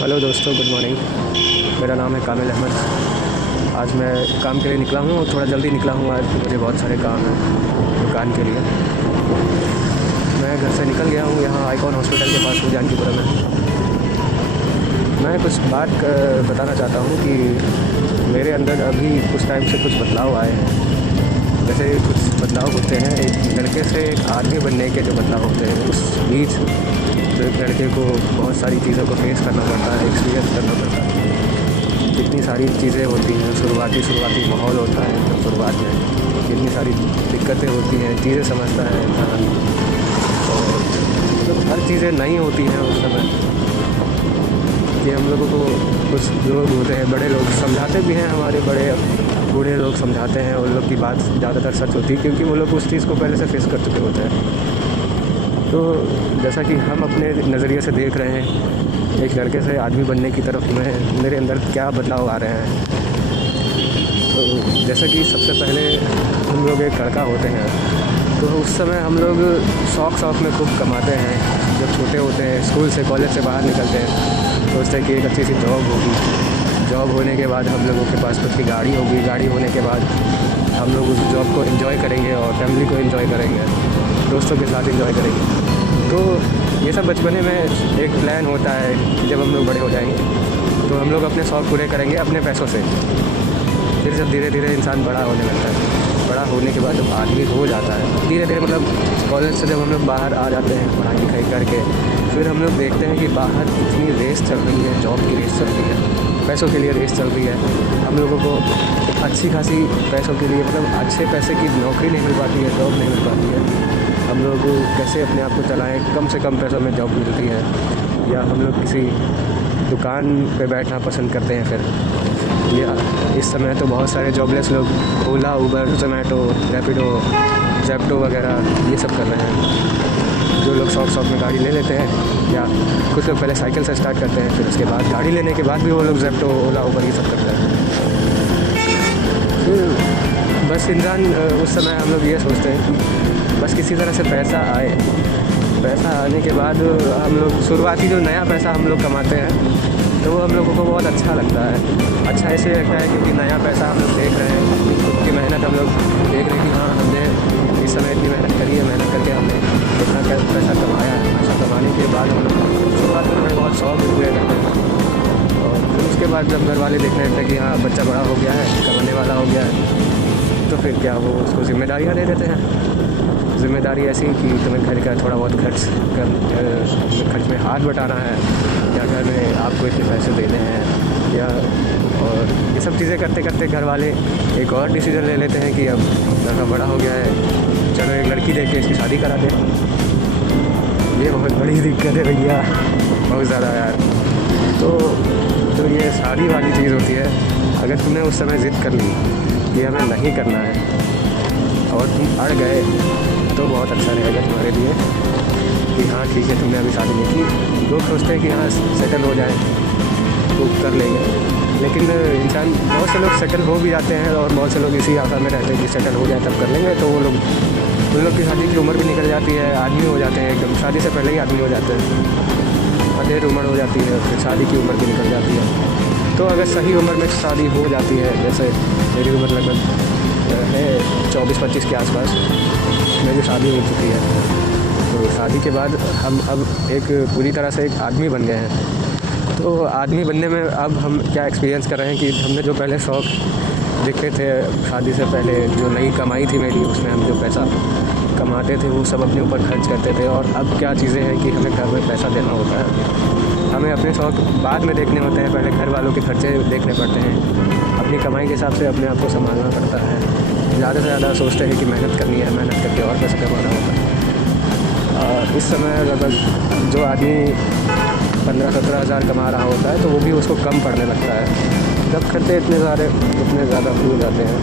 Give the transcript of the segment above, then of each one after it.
Hello दोस्तों, good morning. मेरा नाम है कामिल अहमद। आज मैं काम के लिए निकला हूँ और थोड़ा जल्दी निकला हूँ। आज मुझे बहुत सारे काम हैं दुकान के लिए। मैं घर से निकल गया हूँ, यहाँ आइकॉन हॉस्पिटल के पास हूँ, जानकीपुरम में। मैं कुछ बात बताना चाहता हूँ कि मेरे अंदर अभी कुछ टाइम से कुछ बदलाव आए हैं। जैसे कुछ बदलाव होते हैं, एक लड़के से एक आदमी बनने के जो बदलाव होते हैं, उस बीच जो एक लड़के को बहुत सारी चीज़ों को फेस करना पड़ता है, एक्सपीरियंस करना पड़ता है। कितनी सारी चीज़ें होती हैं, शुरुआती माहौल होता है जब शुरुआत में, कितनी सारी दिक्कतें होती हैं, चीज़ें समझता है इंसान। और मतलब हर चीज़ें नई होती हैं उस समय कि हम लोगों को कुछ लोग होते हैं, बड़े लोग समझाते भी हैं, हमारे बूढ़े लोग समझाते हैं। उन लोग की बात ज़्यादातर सच होती है क्योंकि वो लोग उस चीज़ को पहले से फेस कर चुके होते हैं। तो जैसा कि हम अपने नज़रिए से देख रहे हैं, एक लड़के से आदमी बनने की तरफ मेरे अंदर क्या बदलाव आ रहे हैं। तो जैसा कि सबसे पहले हम लोग एक लड़का होते हैं, तो उस समय हम लोग शौक़ में खूब कमाते हैं। जब छोटे होते हैं, स्कूल से कॉलेज से बाहर निकलते हैं, सोचते हैं कि एक अच्छी सी जॉब होगी। जॉब होने के बाद हम लोगों के पास खुद की गाड़ी होगी। गाड़ी होने के बाद हम लोग उस जॉब को एंजॉय करेंगे और फैमिली को एंजॉय करेंगे, दोस्तों के साथ एंजॉय करेंगे। तो ये सब बचपने में एक प्लान होता है कि जब हम लोग बड़े हो जाएंगे तो हम लोग अपने शौक़ पूरे करेंगे अपने पैसों से। फिर जब धीरे धीरे इंसान बड़ा होने लगता है, बड़ा होने के बाद जब आदमी हो जाता है, धीरे धीरे मतलब कॉलेज से जब हम लोग बाहर आ जाते हैं पढ़ाई लिखाई करके, फिर हम लोग देखते हैं कि बाहर इतनी रेस चल रही है, जॉब की रेस चल रही है, पैसों के लिए रेस चल रही है। हम लोगों को अच्छी खासी पैसों के लिए, मतलब अच्छे पैसे की नौकरी नहीं मिल पाती है, जॉब नहीं मिल पाती है। हम लोग कैसे अपने आप को चलाएं, कम से कम पैसों में जॉब मिलती है, या हम लोग किसी दुकान पे बैठना पसंद करते हैं। फिर या इस समय तो बहुत सारे जॉबलेस लोग ओला, उबर, जोमेटो, रैपिडो, जेप्टो वगैरह ये सब कर रहे हैं। जो लोग शौक़ में गाड़ी ले लेते हैं, या कुछ लोग पहले साइकिल से स्टार्ट करते हैं, फिर उसके बाद गाड़ी लेने के बाद भी वो लोग जेप्टो, ओला, उबर ये सब करते हैं। फिर बस इंसान उस समय हम लोग ये सोचते हैं कि बस किसी तरह से पैसा आए। पैसा आने के बाद हम लोग शुरुआती जो नया पैसा हम लोग कमाते हैं, तो वो हम लोगों को बहुत अच्छा लगता है। अच्छा इसलिए लगता है क्योंकि नया पैसा हम लोग देख रहे हैं, अपनी खुद की मेहनत हम लोग देख रहे हैं कि हाँ, हमने इस समय इतनी मेहनत करी है, मेहनत करके हमने इतना पैसा कमाया है। पैसा कमाने के बाद हम लोग शुरुआत में हमें बहुत शौक़ पूरे करते हैं, और फिर उसके बाद जब घर वाले देखने लगते हैं कि हाँ, बच्चा बड़ा हो गया है, कमाने वाला हो गया है, तो फिर क्या वो उसको ज़िम्मेदारियाँ दे देते हैं। ज़िम्मेदारी ऐसी कि तुम्हें घर का थोड़ा बहुत खर्च में हाथ बटाना है, या घर में आपको इतने पैसे देने हैं, या और ये सब चीज़ें करते करते घर वाले एक और डिसीज़न ले लेते हैं कि अब लड़का बड़ा हो गया है, चलो एक लड़की देख के इसकी शादी करा दें। ये बहुत बड़ी दिक्कत है भैया, बहुत ज़्यादा यार। तो जो ये शादी वाली चीज़ होती है, अगर तुमने उस समय ज़िद कर ली कि हमें नहीं करना है और तुम अड़ गए, तो बहुत अच्छा रहेगा तुम्हारे लिए कि हाँ ठीक है, तुमने अभी शादी नहीं की। लोग सोचते हैं कि हाँ सेटल हो जाए तो कर लेंगे, लेकिन इंसान बहुत से लोग सेटल हो भी जाते हैं, और बहुत से लोग इसी आशा में रहते हैं कि सेटल हो जाए तब कर लेंगे। तो वो लोग, उन लोग की शादी की उम्र भी निकल जाती है, आदमी हो जाते हैं एकदम, शादी से पहले ही आदमी हो जाते हैं, अधेड़ उम्र हो जाती है, फिर शादी की उम्र भी निकल जाती है। तो अगर सही उम्र में शादी हो जाती है, जैसे मेरी उम्र लगभग है 24-25 के आसपास, मेरी शादी हो चुकी है, तो शादी के बाद हम अब एक पूरी तरह से एक आदमी बन गए हैं। तो आदमी बनने में अब हम क्या एक्सपीरियंस कर रहे हैं कि हमने जो पहले शौक़ देखते थे शादी से पहले, जो नई कमाई थी मेरी, उसमें हम जो पैसा कमाते थे वो सब अपने ऊपर खर्च करते थे, और अब क्या चीज़ें हैं कि हमें घर में पैसा देना होता है। हमें अपने शौक़ बाद में देखने होते हैं, पहले घर वालों के खर्चे देखने पड़ते हैं, अपनी कमाई के हिसाब से अपने आप को संभालना पड़ता है। ज़्यादा से ज़्यादा सोचते हैं कि मेहनत करनी है, मेहनत करके और पैसा कमाना होता है। और इस समय लगभग जो आदमी 15-17 हज़ार कमा रहा होता है, तो वो भी उसको कम पड़ने लगता है। जब खर्चे इतने ज़्यादा हो जाते हैं,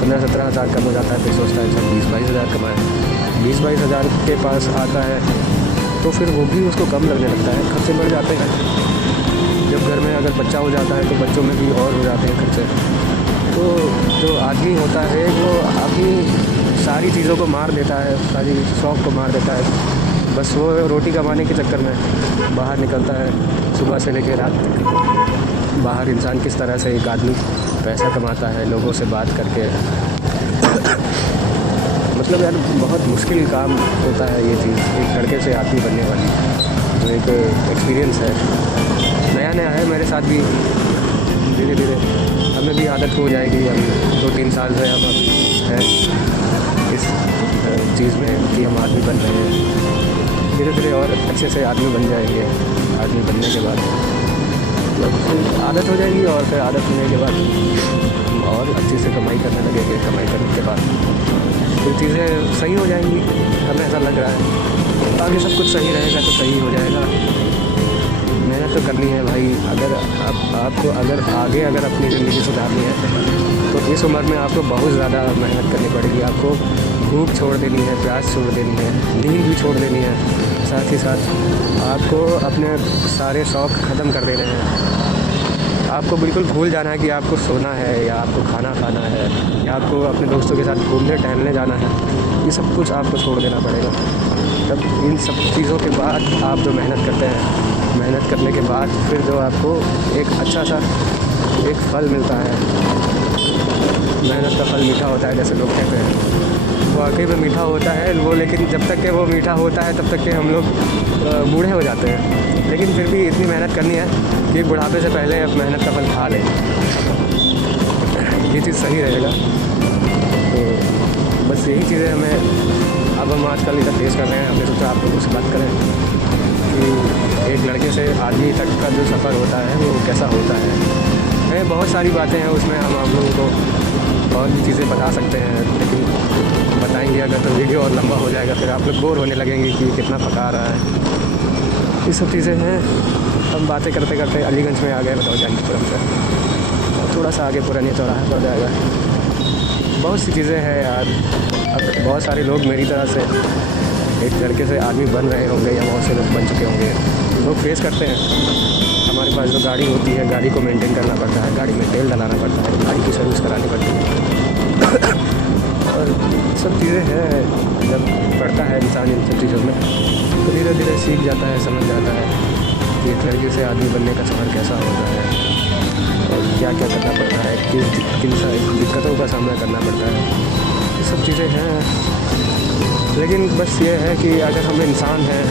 15-17 हज़ार कम हो जाता है, फिर सोचता है चल 20-22 हज़ार कमाएँ। 20-22 हज़ार के पास आता है तो फिर वो भी उसको कम लगने लगता है, खर्चे बढ़ जाते हैं। जब घर में अगर बच्चा हो जाता है तो बच्चों में भी और हो जाते हैं खर्चे। तो जो आदमी होता है वो अपनी सारी चीज़ों को मार देता है, सारी शौक़ को मार देता है, बस वो रोटी कमाने के चक्कर में बाहर निकलता है सुबह से लेकर रात तक। बाहर इंसान किस तरह से एक आदमी पैसा कमाता है लोगों से बात करके। मतलब यार बहुत मुश्किल काम होता है ये चीज़, एक लड़के से आदमी बनने वाली जो एक एक्सपीरियंस है, नया नया है। मेरे साथ भी धीरे धीरे हमें भी आदत हो जाएगी। हम 2-3 साल से हम हैं इस चीज़ में कि हम आदमी बन रहे हैं। धीरे धीरे और अच्छे से आदमी बन जाएंगे। आदमी बनने के बाद मतलब आदत हो जाएगी और फिर आदत होने के बाद हम और अच्छे से कमाई करने लगेंगे। कमाई करने के बाद फिर चीज़ें सही हो जाएंगी, हमें ऐसा लग रहा है। आगे सब कुछ सही रहेगा तो सही हो जाएगा। मेहनत तो करनी है भाई। अगर आपको अगर अपनी ज़िंदगी सुधारनी है तो इस उम्र में आपको बहुत ज़्यादा मेहनत करनी पड़ेगी। आपको भूख छोड़ देनी है, प्यास छोड़ देनी है, नींद भी छोड़ देनी है। साथ ही साथ आपको अपने सारे शौक़ ख़त्म कर देने हैं। आपको बिल्कुल भूल जाना है कि आपको सोना है या आपको खाना खाना है या आपको अपने दोस्तों के साथ घूमने टहलने जाना है। ये सब कुछ आपको छोड़ देना पड़ेगा। तब इन सब चीज़ों के बाद आप जो मेहनत करते हैं, मेहनत करने के बाद फिर जो आपको एक अच्छा सा एक फल मिलता है। मेहनत का फल मीठा होता है जैसे लोग कहते हैं, वो वाकई में मीठा होता है वो। लेकिन जब तक के वो मीठा होता है तब तक के हम लोग बूढ़े हो जाते हैं। लेकिन फिर भी इतनी मेहनत करनी है कि बुढ़ापे से पहले अब मेहनत का फल खा लें। ये चीज़ सही रहेगा। तो बस यही चीज़ें हमें अब हम आजकल इधर फेस कर रहे हैं। हमने सोचा आप लोगों से बात करें कि एक लड़के से आदमी तक का जो सफ़र होता है वो कैसा होता है। बहुत सारी बातें हैं उसमें, हम आप लोगों को और भी चीज़ें बता सकते हैं, लेकिन बताएंगे अगर तो वीडियो और लंबा हो जाएगा। फिर आप लोग बोर होने लगेंगे कि कितना पका रहा है। ये सब चीज़ें हैं। हम बातें करते करते अलीगंज में आ गए बताओ जानकीपुरम से, और थोड़ा सा आगे पुरानी चौराहे पर जाएगा। बहुत सी चीज़ें हैं यार। अब बहुत सारे लोग मेरी तरह से एक लड़के से आदमी बन रहे होंगे या बहुत से लोग बन चुके होंगे। लोग फेस करते हैं। हमारे पास जो गाड़ी होती है, गाड़ी को मेंटेन करना पड़ता है, गाड़ी में तेल डलाना पड़ता है, गाड़ी की सर्विस करानी पड़ती है और सब चीज़ें हैं। जब पढ़ता है इंसान इन सब चीज़ों में तो धीरे धीरे सीख जाता है, समझ जाता है कि एक लड़के से आदमी बनने का सफ़र कैसा होता है और क्या क्या करना पड़ता है, किन दिक्कतों का सामना करना पड़ता है। ये सब चीज़ें हैं। लेकिन बस ये है कि अगर हम इंसान हैं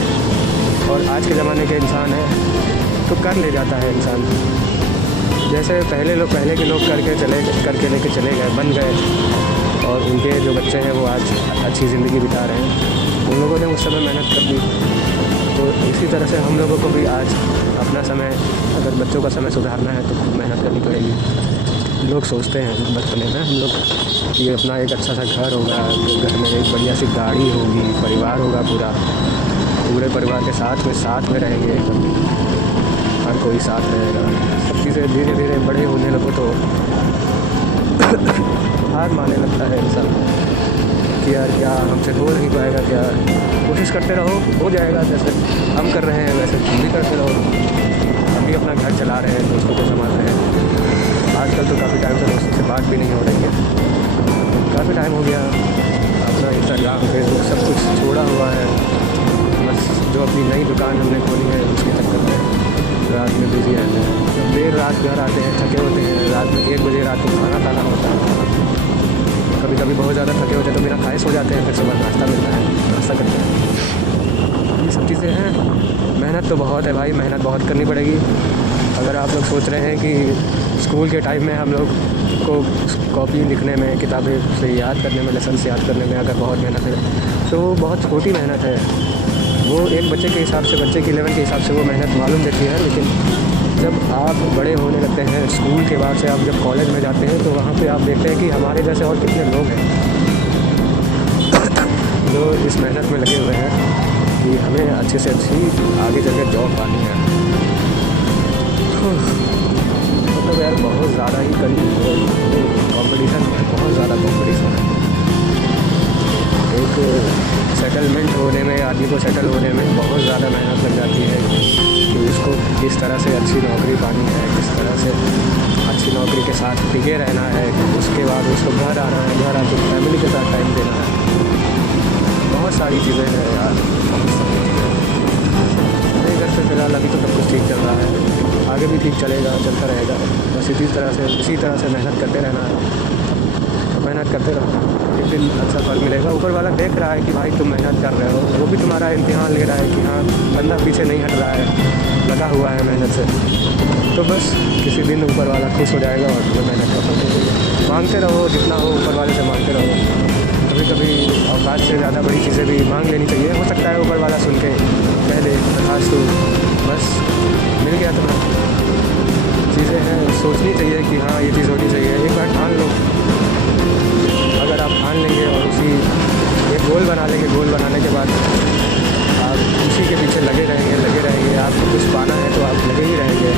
और आज के ज़माने के इंसान हैं तो कर ले जाता है इंसान। जैसे पहले के लोग करके लेके चले गए, बन गए और उनके जो बच्चे हैं वो आज अच्छी ज़िंदगी बिता रहे हैं। उन लोगों ने उस समय मेहनत कर दी, तो इसी तरह से हम लोगों को भी आज अपना समय, अगर बच्चों का समय सुधारना है तो खूब मेहनत करनी पड़ेगी। लोग सोचते हैं बचपने में हम लोग कि अपना एक अच्छा सा घर होगा, घर में एक बढ़िया सी गाड़ी होगी, परिवार होगा, पूरे परिवार के साथ में रहेंगे, हर कोई साथ रहेगा। सब चीज़ें धीरे धीरे बड़े होने लगो तो हार मानने लगता है इंसान कि यार क्या हमसे हो नहीं पाएगा, क्या कोशिश करते रहो हो जाएगा। जैसे हम कर रहे हैं वैसे तुम भी करते रहो। हम भी अपना घर चला रहे हैं, दोस्तों को संभाल रहे हैं। आजकल तो काफ़ी टाइम से दोस्तों से बात भी नहीं हो रही है, काफ़ी टाइम हो गया। अपना इंस्टाग्राम, फेसबुक सब कुछ छोड़ा हुआ है। बस जो अपनी नई दुकान हमने खोली है उसके चक्कर में रात में बिजी रहते हैं। देर रात घर आते हैं, थके होते हैं। रात में 1 बजे रात को खाना खाना होता है। कभी कभी बहुत ज़्यादा थके होते हैं तो बिना खाए सो जाते हैं। फिर सुबह नाश्ता मिलता है, नाश्ता करते हैं। ये सब चीज़ें हैं। मेहनत तो बहुत है भाई, मेहनत बहुत करनी पड़ेगी। अगर आप लोग सोच रहे हैं कि स्कूल के टाइम में हम लोग को कॉपी लिखने में, किताबें से याद करने में, लेसन से याद करने में अगर बहुत मेहनत है तो वो बहुत छोटी मेहनत है। वो एक बच्चे के हिसाब से, बच्चे के लेवल के हिसाब से वो मेहनत मालूम देती है। लेकिन जब आप बड़े होने लगते हैं, स्कूल के बाद से आप जब कॉलेज में जाते हैं तो वहाँ पे आप देखते हैं कि हमारे जैसे और कितने लोग हैं जो इस मेहनत में लगे हुए हैं कि हमें अच्छे से अच्छी आगे चलकर जॉब पानी है। मतलब यार बहुत ज़्यादा ही कॉम्पिटिशन है, बहुत ज़्यादा कॉम्पिटिशन है। एक सेटलमेंट होने में, आदमी को सेटल होने में बहुत ज़्यादा मेहनत लग जाती है कि उसको किस तरह से अच्छी नौकरी पानी है, किस तरह से अच्छी नौकरी के साथ टिके रहना है। उसके बाद उसको घर आना है, घर आके फैमिली के साथ टाइम देना है। बहुत सारी चीज़ें हैं यार। से फ़िलहाल अभी तो सब कुछ ठीक चल रहा है, आगे भी ठीक चलेगा, चलता रहेगा। बस इसी तरह से मेहनत करते रहना है। मेहनत करते रहो, एक दिन अच्छा फल मिलेगा। ऊपर वाला देख रहा है कि भाई तुम मेहनत कर रहे हो, वो भी तुम्हारा इम्तिहान ले रहा है कि हाँ बंदा पीछे नहीं हट रहा है, लगा हुआ है मेहनत से। तो बस किसी दिन ऊपर वाला खुश हो जाएगा और तुम्हें मेहनत करना चाहिए। मांगते रहो, जितना हो ऊपर वाले से मांगते रहो। कभी कभी औकात से ज़्यादा बड़ी चीज़ें भी मांग लेनी चाहिए। हो सकता है ऊपर वाला सुन के कह दे बस तू बस मिल गया तुम्हें। चीज़ें हैं, सोचनी चाहिए कि हाँ ये चीज़ होनी चाहिए। एक बार ठान लो, अगर आप ठान लेंगे और उसी एक गोल बना लेंगे, गोल बनाने के बाद आप उसी के पीछे लगे रहेंगे। आपको कुछ पाना है तो आप लगे ही रहेंगे।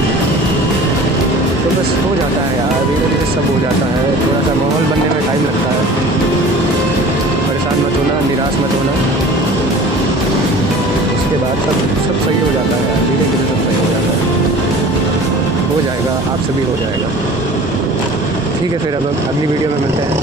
तो बस हो जाता है यार, धीरे धीरे सब हो जाता है। थोड़ा सा माहौल बनने में टाइम लगता है। परेशान मत होना, निराश मत होना, उसके बाद सब सही हो जाता है। धीरे धीरे सब सही हो जाता है, हो जाएगा, आपसे भी हो जाएगा। ठीक है, फिर अब अगली वीडियो में मिलते हैं।